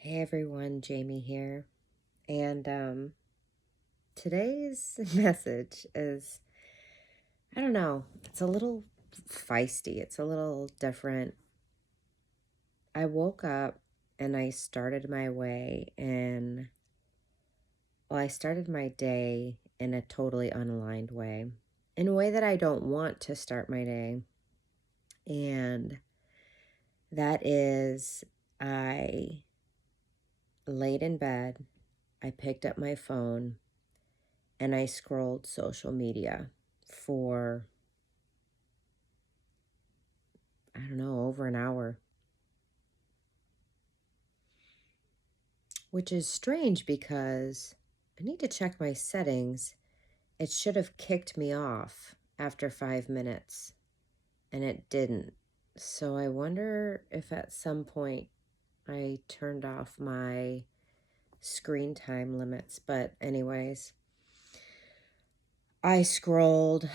Hey everyone, Jamie here. And today's message is, I don't know, it's a little feisty. It's a little different. I woke up and I started my way and I started my day in a totally unaligned way. In a way that I don't want to start my day. And that is I laid in bed, I picked up my phone and I scrolled social media for, I don't know, over an hour, which is strange because I need to check my settings. It should have kicked me off after 5 minutes, and it didn't. So I wonder if at some point I turned off my screen time limits. But anyways, I scrolled.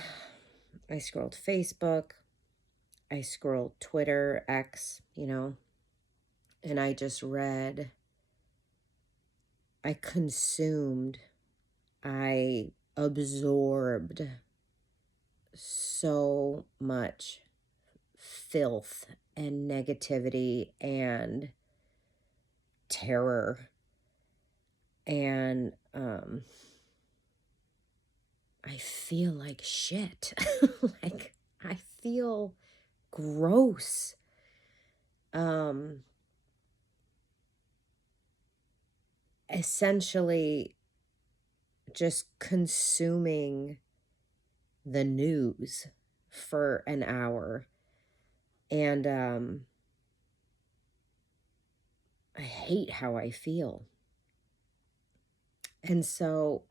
I scrolled Facebook. I scrolled Twitter, X, and I just read. I consumed. I absorbed so much filth and negativity and terror. And I feel like shit. Like, I feel gross. Essentially just consuming the news for an hour. And I hate how I feel. And so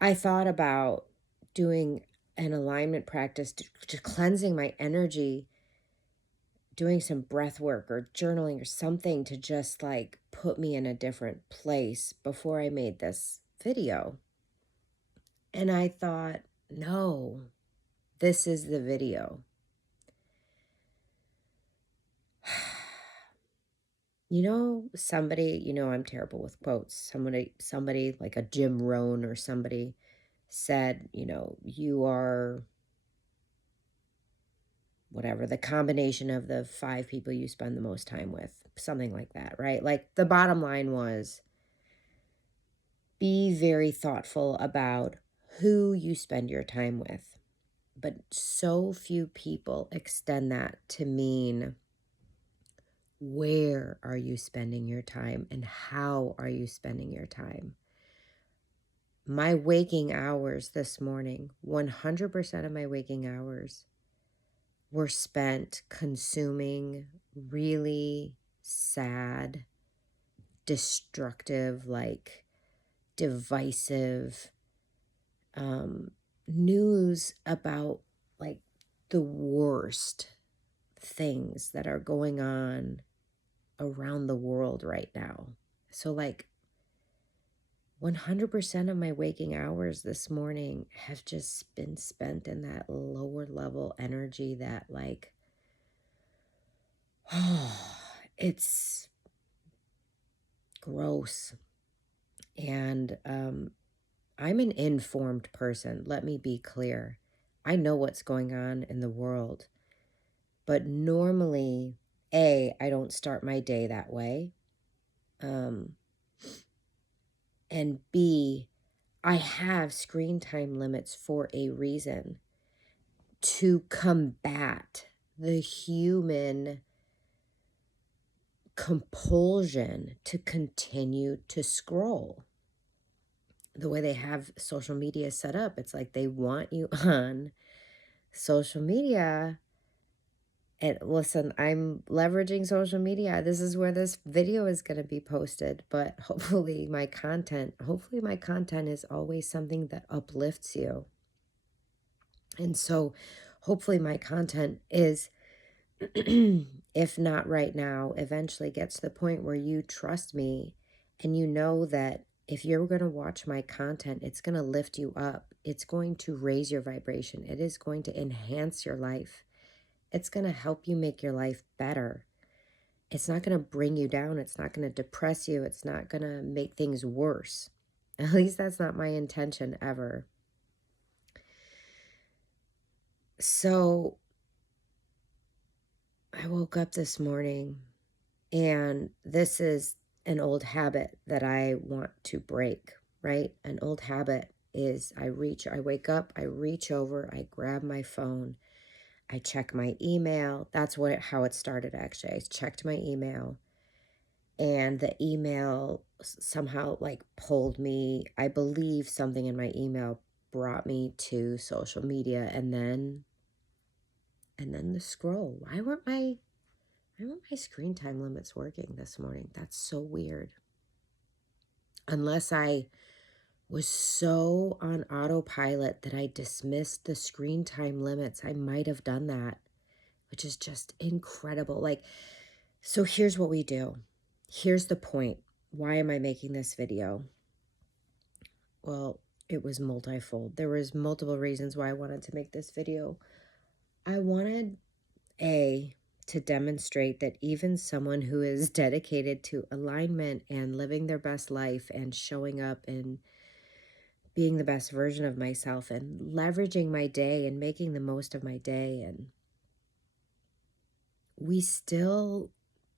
I thought about doing an alignment practice to cleansing my energy, doing some breath work or journaling or something to just like put me in a different place before I made this video. And I thought, no, this is the video. I'm terrible with quotes. Somebody like a Jim Rohn or somebody said, you are whatever, the combination of the 5 people you spend the most time with, something like that, right? Like the bottom line was be very thoughtful about who you spend your time with. But so few people extend that to mean where are you spending your time and how are you spending your time? My waking hours this morning, 100% of my waking hours were spent consuming really sad, destructive, like divisive news about like the worst things that are going on around the world right now. So like 100% of my waking hours this morning have just been spent in that lower level energy that like, oh, it's gross. And I'm an informed person. Let me be clear. I know what's going on in the world. But normally, I don't start my day that way. And B, I have screen time limits for a reason, to combat the human compulsion to continue to scroll. The way they have social media set up, it's like they want you on social media. And listen, I'm leveraging social media. This is where this video is going to be posted, but hopefully my content is always something that uplifts you. And so hopefully my content is, if not right now, eventually gets to the point where you trust me and you know that if you're going to watch my content, it's going to lift you up. It's going to raise your vibration. It is going to enhance your life. It's going to help you make your life better. It's not going to bring you down. It's not going to depress you. It's not going to make things worse. At least that's not my intention ever. So I woke up this morning, and this is an old habit that I want to break, right? An old habit is I wake up, I reach over, I grab my phone, I check my email. That's how it started, actually. I checked my email, and the email somehow like pulled me. I believe something in my email brought me to social media, and then the scroll. Why weren't my screen time limits working this morning? That's so weird. Unless I was so on autopilot that I dismissed the screen time limits, I might have done that, which is just incredible. Like, so here's what we do. Here's the point. Why am I making this video? Well, it was multifold. There was multiple reasons why I wanted to make this video. I wanted, to demonstrate that even someone who is dedicated to alignment and living their best life and showing up and being the best version of myself and leveraging my day and making the most of my day, and we still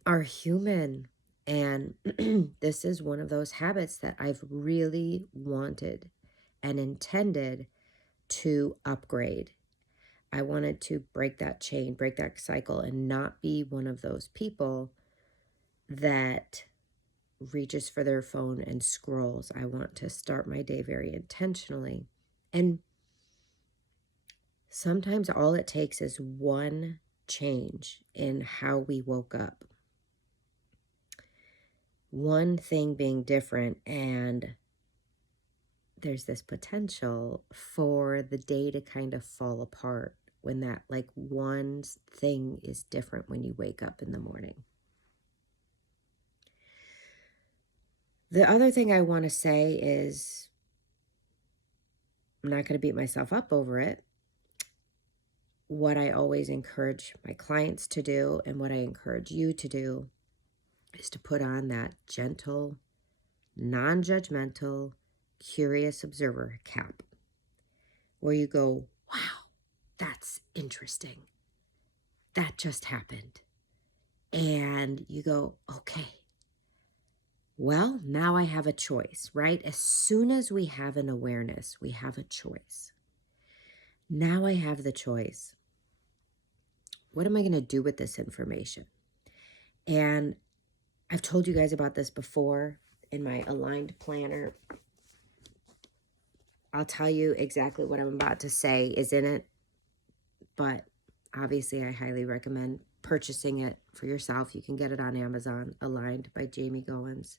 are human. And this is one of those habits that I've really wanted and intended to upgrade. I wanted to break that chain, break that cycle, and not be one of those people that reaches for their phone and scrolls. I want to start my day very intentionally. And sometimes all it takes is one change in how we woke up. One thing being different, and there's this potential for the day to kind of fall apart when that like one thing is different when you wake up in the morning. The other thing I want to say is I'm not going to beat myself up over it. What I always encourage my clients to do and what I encourage you to do is to put on that gentle, non-judgmental, curious observer cap, where you go, wow, that's interesting. That just happened. And you go, okay, well, now I have a choice, right? As soon as we have an awareness, we have a choice. Now I have the choice. What am I going to do with this information? And I've told you guys about this before in my aligned planner. I'll tell you exactly what I'm about to say is in it, but obviously I highly recommend purchasing it for yourself. You can get it on Amazon, Aligned by Jamie Goins.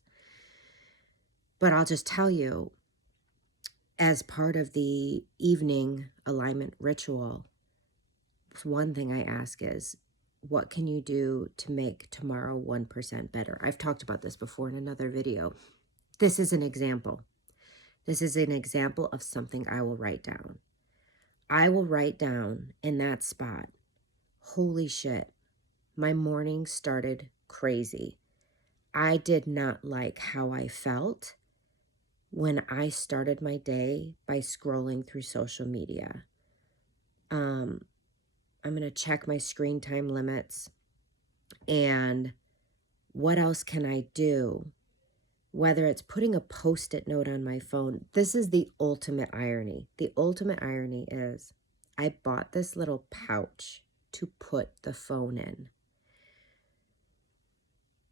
But I'll just tell you, as part of the evening alignment ritual, one thing I ask is, what can you do to make tomorrow 1% better? I've talked about this before in another video. This is an example. This is an example of something I will write down. I will write down in that spot, holy shit, my morning started crazy. I did not like how I felt when I started my day by scrolling through social media. I'm going to check my screen time limits, and what else can I do? Whether it's putting a Post-it note on my phone. This is the ultimate irony. The ultimate irony is I bought this little pouch to put the phone in.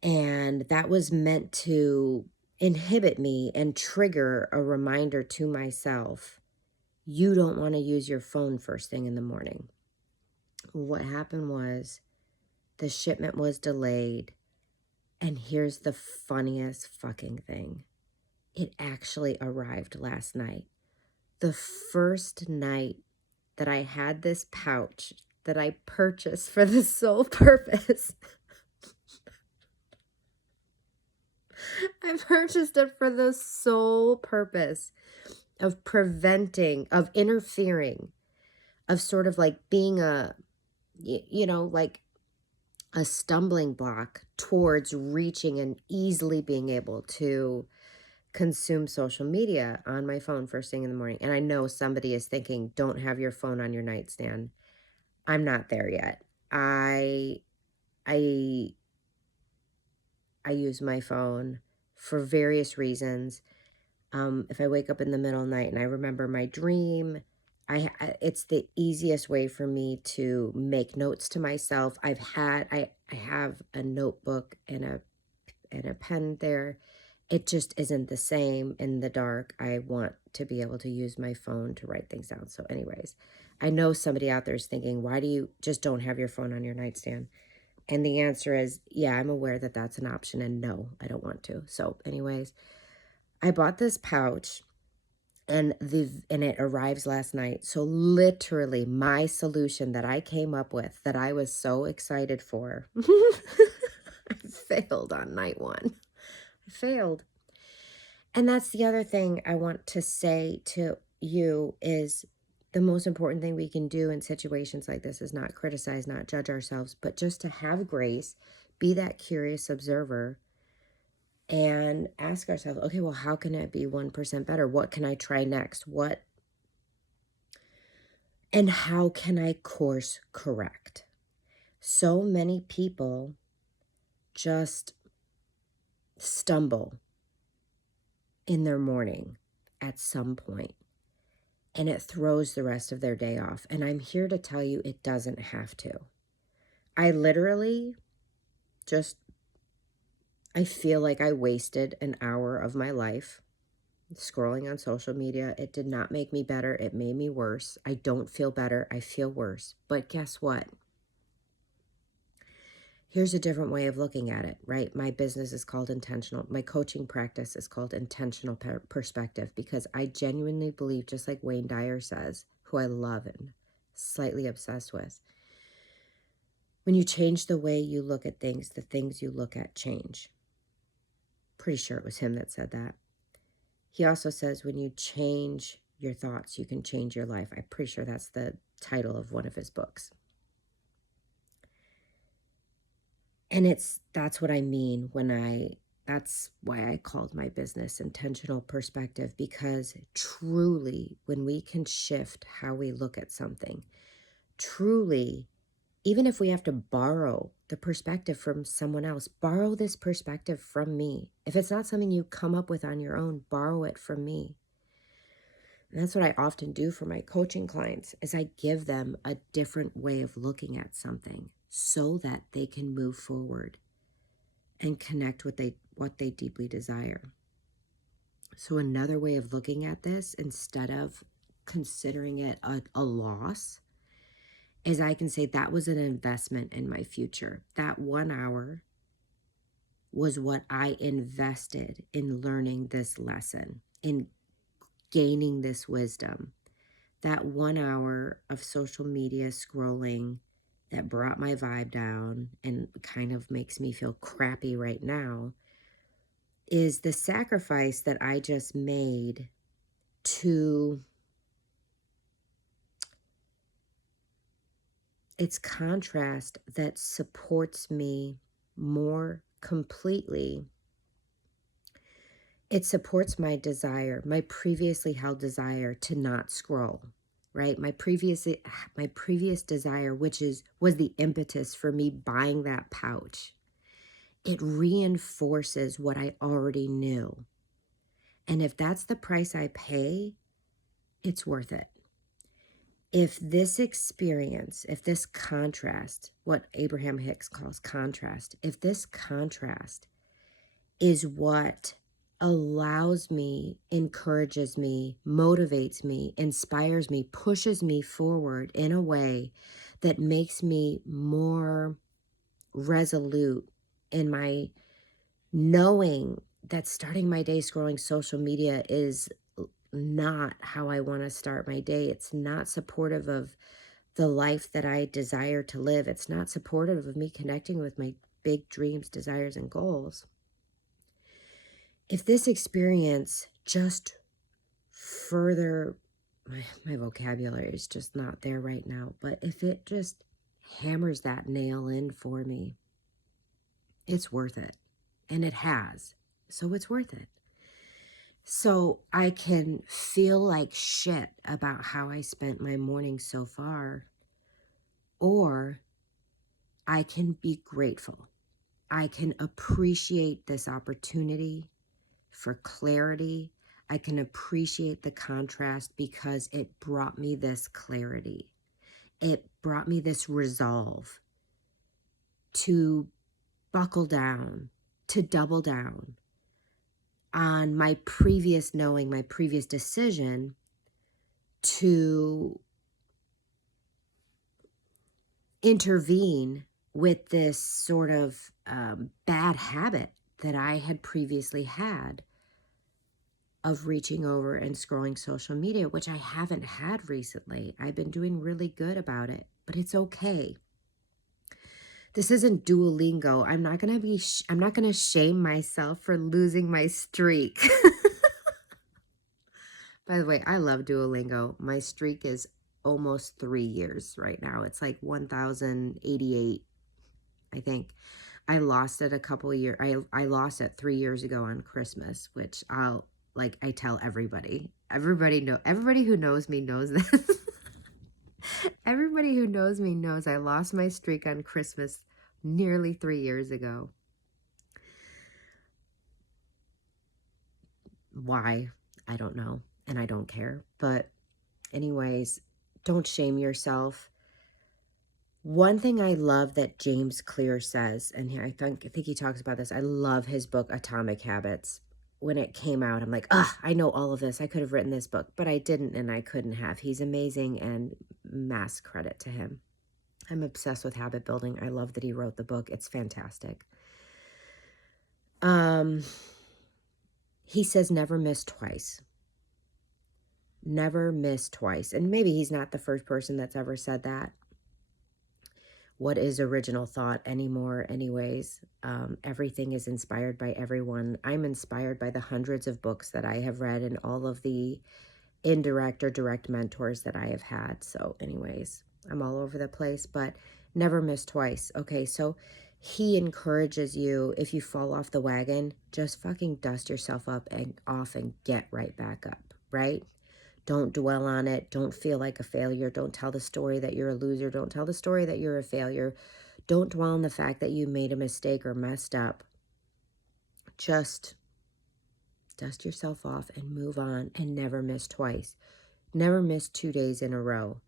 And that was meant to inhibit me and trigger a reminder to myself, you don't want to use your phone first thing in the morning. What happened was the shipment was delayed. And here's the funniest fucking thing. It actually arrived last night. The first night that I had this pouch that I purchased for the sole purpose. I purchased it for the sole purpose of preventing, of interfering, of sort of like being a, like a stumbling block towards reaching and easily being able to consume social media on my phone first thing in the morning. And I know somebody is thinking, don't have your phone on your nightstand. I'm not there yet. I I use my phone for various reasons. If I wake up in the middle of the night and I remember my dream, it's the easiest way for me to make notes to myself. I have a notebook and a pen there. It just isn't the same in the dark. I want to be able to use my phone to write things down. So anyways, I know somebody out there is thinking, why do you just don't have your phone on your nightstand? And the answer is, yeah, I'm aware that that's an option, and no, I don't want to. So anyways, I bought this pouch and it arrives last night. So literally my solution that I came up with that I was so excited for, I failed on night one. I failed. And that's the other thing I want to say to you is the most important thing we can do in situations like this is not criticize, not judge ourselves, but just to have grace, be that curious observer and ask ourselves, okay, well, how can it be 1% better? What can I try next? And how can I course correct? So many people just stumble in their morning at some point, and it throws the rest of their day off. And I'm here to tell you it doesn't have to. I literally just, I feel like I wasted an hour of my life scrolling on social media. It did not make me better. It made me worse. I don't feel better. I feel worse. But guess what? Here's a different way of looking at it, right? My business is called intentional. My coaching practice is called intentional perspective because I genuinely believe, just like Wayne Dyer says, who I love and slightly obsessed with, when you change the way you look at things, the things you look at change. Pretty sure it was him that said that. He also says when you change your thoughts, you can change your life. I'm pretty sure that's the title of one of his books. And that's what I mean that's why I called my business intentional perspective, because truly, when we can shift how we look at something, truly, even if we have to borrow the perspective from someone else, borrow this perspective from me. If it's not something you come up with on your own, borrow it from me. And that's what I often do for my coaching clients is I give them a different way of looking at something so that they can move forward and connect with what they deeply desire. So another way of looking at this, instead of considering it a loss, is I can say that was an investment in my future. That 1 hour was what I invested in learning this lesson, in gaining this wisdom. That 1 hour of social media scrolling that brought my vibe down and kind of makes me feel crappy right now is the sacrifice that I just made to its contrast that supports me more completely. It supports my desire, my previously held desire to not scroll, right? My previous desire, was the impetus for me buying that pouch. It reinforces what I already knew. And if that's the price I pay, it's worth it. If this experience, if this contrast, what Abraham Hicks calls contrast, if this contrast is what allows me, encourages me, motivates me, inspires me, pushes me forward in a way that makes me more resolute in my knowing that starting my day scrolling social media is not how I want to start my day. It's not supportive of the life that I desire to live. It's not supportive of me connecting with my big dreams, desires, and goals. If this experience just further, my vocabulary is just not there right now, but if it just hammers that nail in for me. It's worth it. And it has. So it's worth it. So I can feel like shit about how I spent my morning so far, or I can be grateful. I can appreciate this opportunity for clarity. I can appreciate the contrast because it brought me this clarity. It brought me this resolve to buckle down, to double down on my previous knowing, my previous decision to intervene with this sort of bad habit that I had previously had of reaching over and scrolling social media, which I haven't had recently. I've been doing really good about it, but it's okay. This isn't Duolingo. I'm not going to shame myself for losing my streak. By the way, I love Duolingo. My streak is almost 3 years right now. It's like 1,088, I think. I lost it a couple of years. I lost it 3 years ago on Christmas, which I tell everybody. Everybody who knows me knows this. Everybody who knows me knows I lost my streak on Christmas nearly 3 years ago. Why? I don't know, and I don't care. But anyways, don't shame yourself. One thing I love that James Clear says, and I think he talks about this. I love his book, Atomic Habits. When it came out, I'm like, I know all of this. I could have written this book, but I didn't, and I couldn't have. He's amazing, and mass credit to him. I'm obsessed with habit building. I love that he wrote the book. It's fantastic. He says never miss twice. Never miss twice. And maybe he's not the first person that's ever said that. What is original thought anymore anyways? Everything is inspired by everyone. I'm inspired by the hundreds of books that I have read and all of the indirect or direct mentors that I have had. So anyways, I'm all over the place, but never miss twice. Okay, so he encourages you, if you fall off the wagon, just fucking dust yourself up and off and get right back up, right? Don't dwell on it. Don't feel like a failure. Don't tell the story that you're a loser. Don't tell the story that you're a failure. Don't dwell on the fact that you made a mistake or messed up. Just dust yourself off and move on and never miss twice. Never miss 2 days in a row.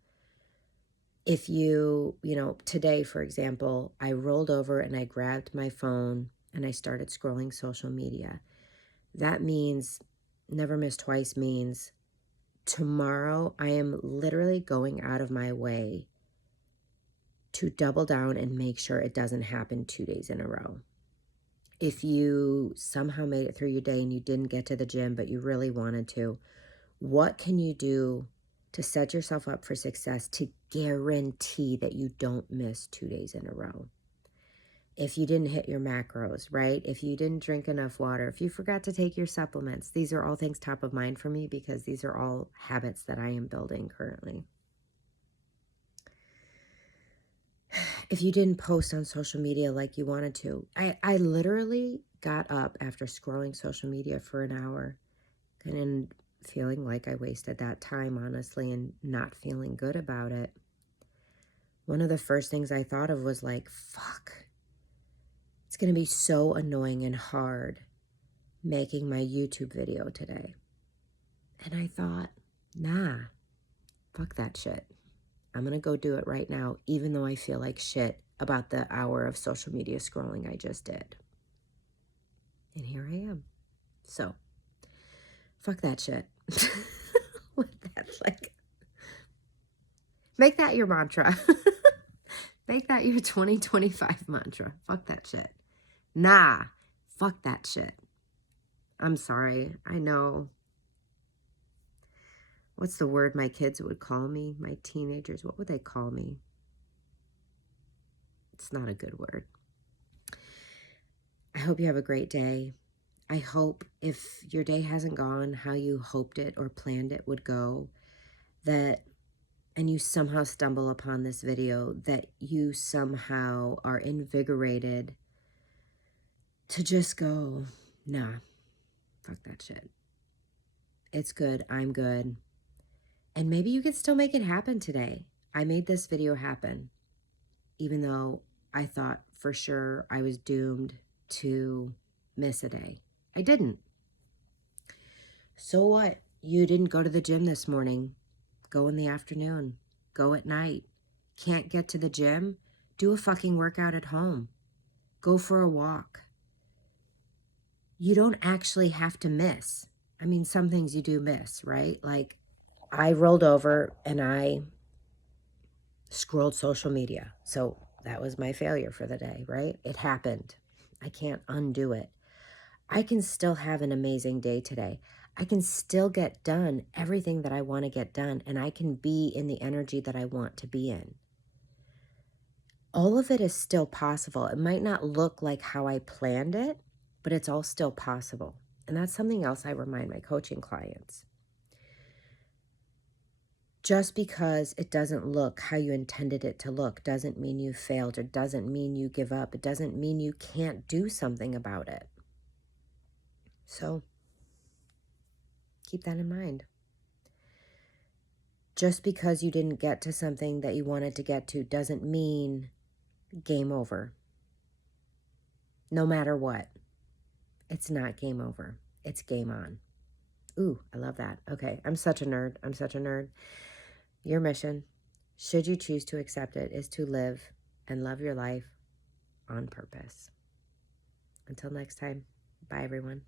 If today, for example, I rolled over and I grabbed my phone and I started scrolling social media. That means never miss twice means tomorrow I am literally going out of my way to double down and make sure it doesn't happen 2 days in a row. If you somehow made it through your day and you didn't get to the gym, but you really wanted to, what can you do to set yourself up for success to guarantee that you don't miss 2 days in a row? If you didn't hit your macros, right? If you didn't drink enough water, if you forgot to take your supplements, these are all things top of mind for me because these are all habits that I am building currently. If you didn't post on social media like you wanted to, I literally got up after scrolling social media for an hour and feeling like I wasted that time, honestly, and not feeling good about it. One of the first things I thought of was like, fuck, it's going to be so annoying and hard making my YouTube video today. And I thought, nah, fuck that shit. I'm going to go do it right now, even though I feel like shit about the hour of social media scrolling I just did. And here I am. So, fuck that shit. That's like, make that your mantra. Make that your 2025 mantra. Fuck that shit. Nah, fuck that shit. I'm sorry. I know. What's the word my kids would call me? My teenagers, what would they call me? It's not a good word. I hope you have a great day. I hope if your day hasn't gone how you hoped it or planned it would go, that and you somehow stumble upon this video, that you somehow are invigorated to just go, nah, fuck that shit. It's good. I'm good. And maybe you can still make it happen today. I made this video happen, even though I thought for sure I was doomed to miss a day. I didn't. So what? You didn't go to the gym this morning. Go in the afternoon. Go at night. Can't get to the gym? Do a fucking workout at home. Go for a walk. You don't actually have to miss. I mean, some things you do miss, right? Like, I rolled over and I scrolled social media. So that was my failure for the day, right? It happened. I can't undo it. I can still have an amazing day today. I can still get done everything that I want to get done, and I can be in the energy that I want to be in. All of it is still possible. It might not look like how I planned it, but it's all still possible. And that's something else I remind my coaching clients. Just because it doesn't look how you intended it to look doesn't mean you failed, or doesn't mean you give up. It doesn't mean you can't do something about it. So keep that in mind. Just because you didn't get to something that you wanted to get to doesn't mean game over. No matter what, it's not game over. It's game on. Ooh, I love that. Okay, I'm such a nerd. I'm such a nerd. Your mission, should you choose to accept it, is to live and love your life on purpose. Until next time, bye everyone.